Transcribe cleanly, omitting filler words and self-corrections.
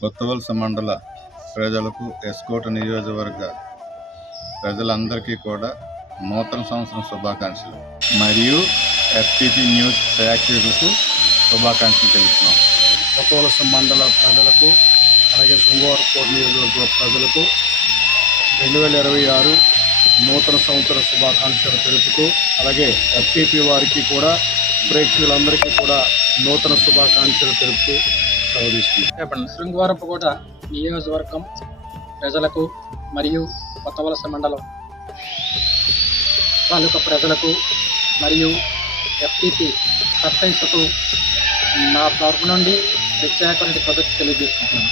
కొత్తవలస మండల ప్రజలకు, ఎస్కోట నియోజకవర్గ ప్రజలందరికీ కూడా నూతన సంవత్సరం శుభాకాంక్షలు మరియు ఎఫ్టీపీ న్యూస్ ప్రేక్షకులకు శుభాకాంక్షలు తెలుపుతున్నాం. కొత్తవలస మండల ప్రజలకు, అలాగే శృంగవరపుకోట నియోజకవర్గ ప్రజలకు 2026 నూతన సంవత్సర శుభాకాంక్షలు తెలుపుతూ, అలాగే ఎఫ్టీపీ వారికి కూడా, ప్రేక్షకులందరికీ కూడా నూతన శుభాకాంక్షలు తెలుపుతూ సెలవు తీసుకుంటాం. శృంగవరపుకోట నియోజకవర్గం ప్రజలకు మరియు కొత్తవలస మండలం తాలూకా ప్రజలకు మరియు ఎఫ్టీపీ సర్పంచ్కు నా తరపు నుండి ప్రత్యేకమైన పద్ధతి తెలియజేసుకుంటున్నాను.